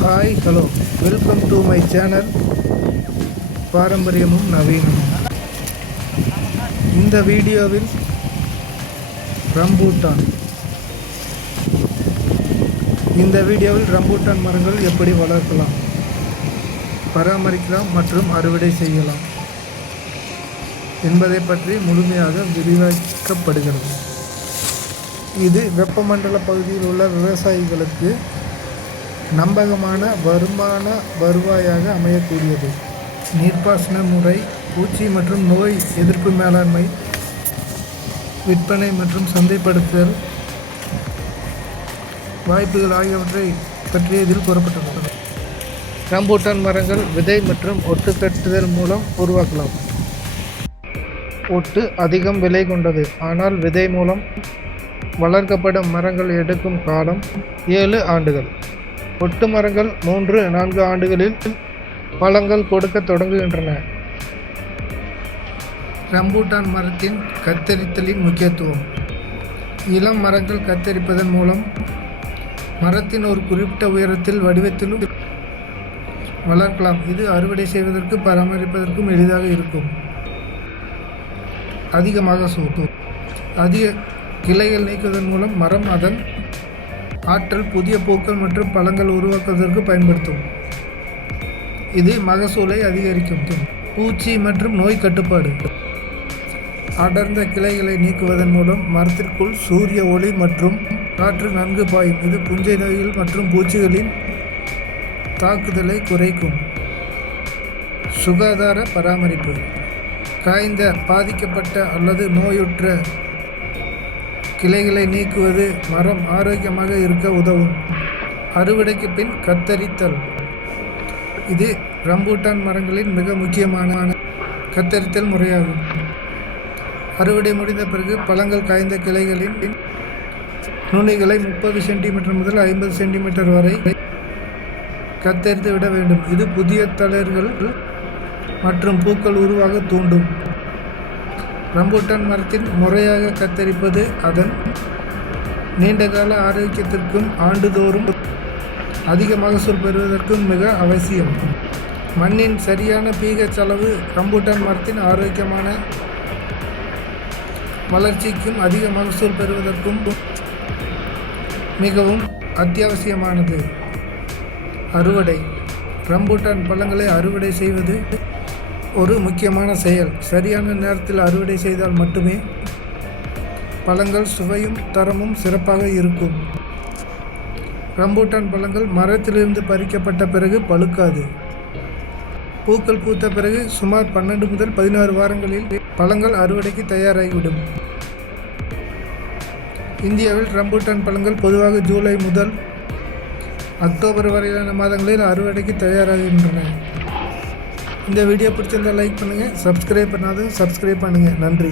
Hi hello welcome to my channel பாரம்பரியமும் நவீனமும். இந்த வீடியோவில் ரம்பூட்டான் மரங்கள் எப்படி வளர்க்கலாம், பராமரிக்கலாம் மற்றும் அறுவடை செய்யலாம் என்பதை பற்றி முழுமையாக விரிவாக்கப்படுகிறது. இது வெப்பமண்டல பகுதியில் உள்ள விவசாயிகளுக்கு நம்பகமான வருவாயாக அமையக்கூடியது. நீர்ப்பாசன முறை, பூச்சி மற்றும் நோய் எதிர்ப்பு மேலாண்மை, விற்பனை மற்றும் சந்தைப்படுத்தல் வாய்ப்புகள் ஆகியவற்றை பற்றி இதில் கூறப்பட்டுள்ளது. ரம்பூட்டான் மரங்கள் விதை மற்றும் ஒட்டு கட்டுதல் மூலம் உருவாக்கலாம். ஒட்டு அதிகம் விலை கொண்டது, ஆனால் விதை மூலம் வளர்க்கப்படும் மரங்கள் எடுக்கும் காலம் 7 ஆண்டுகள். ஒட்டு மரங்கள் 3-4 ஆண்டுகளில் பழங்கள் கொடுக்க தொடங்குகின்றன. ரம்பூட்டான் மரத்தின் கத்தரித்தலின் முக்கியத்துவம். இளம் மரங்கள் கத்தரிப்பதன் மூலம் மரத்தின் ஒரு குறிப்பிட்ட உயரத்தில் வடிவத்திலும் வளர்க்கலாம். இது அறுவடை செய்வதற்கு பராமரிப்பதற்கும் எளிதாக இருக்கும். அதிக மகசூல். அதிக கிளைகள் நீக்குவதன் மூலம் மரம் அதன் ஆற்றல் புதிய பூக்கள் மற்றும் பழங்கள் உருவாக்குவதற்கு பயன்படுத்தும். இது மகசூலை அதிகரிக்கும். பூச்சி மற்றும் நோய் கட்டுப்பாடு. அடர்ந்த கிளைகளை நீக்குவதன் மூலம் மரத்திற்குள் சூரிய ஒளி மற்றும் காற்று நன்கு பாயும். இது புஞ்சை நோய்கள் மற்றும் பூச்சிகளின் தாக்குதலை குறைக்கும். சுகாதார பராமரிப்பு. காய்ந்த, பாதிக்கப்பட்ட அல்லது நோயுற்ற கிளைகளை நீக்குவது மரம் ஆரோக்கியமாக இருக்க உதவும். அறுவடைக்கு பின் கத்தரித்தல். இது ரம்பூட்டான் மரங்களின் மிக முக்கியமான கத்தரித்தல் முறையாகும். அறுவடை முடிந்த பிறகு பழங்கள் காய்ந்த கிளைகளின் நுனிகளை 30 சென்டிமீட்டர் முதல் 50 சென்டிமீட்டர் வரை கத்தரித்து விட வேண்டும். இது புதிய தளிர்கள் மற்றும் பூக்கள் உருவாக தூண்டும். ரம்பூட்டான் மரத்தின் முறையாக கத்தரிப்பது அதன் நீண்டகால ஆரோக்கியத்திற்கும் ஆண்டுதோறும் அதிக மகசூல் பெறுவதற்கும் மிக அவசியம். மண்ணின் சரியான pH அளவு ரம்பூட்டான் மரத்தின் ஆரோக்கியமான வளர்ச்சிக்கும் அதிக மகசூல் பெறுவதற்கும் மிகவும் அத்தியாவசியமானது. அறுவடை. ரம்பூட்டான் பழங்களை அறுவடை செய்வது ஒரு முக்கியமான செயல். சரியான நேரத்தில் அறுவடை செய்தால் மட்டுமே பழங்கள் சுவையும் தரமும் சிறப்பாக இருக்கும். ரம்பூட்டான் பழங்கள் மரத்திலிருந்து பறிக்கப்பட்ட பிறகு பழுக்காது. பூக்கள் பூத்த பிறகு சுமார் 12 முதல் 16 வாரங்களில் பழங்கள் அறுவடைக்கு தயாராகிவிடும். இந்தியாவில் ரம்பூட்டான் பழங்கள் பொதுவாக ஜூலை முதல் அக்டோபர் வரையிலான மாதங்களில் அறுவடைக்கு தயாராகின்றன. இந்த வீடியோ பிடிச்சிருந்தால் லைக் பண்ணுங்கள், சப்ஸ்கிரைப் பண்ணாத சப்ஸ்கிரைப் பண்ணுங்கள். நன்றி.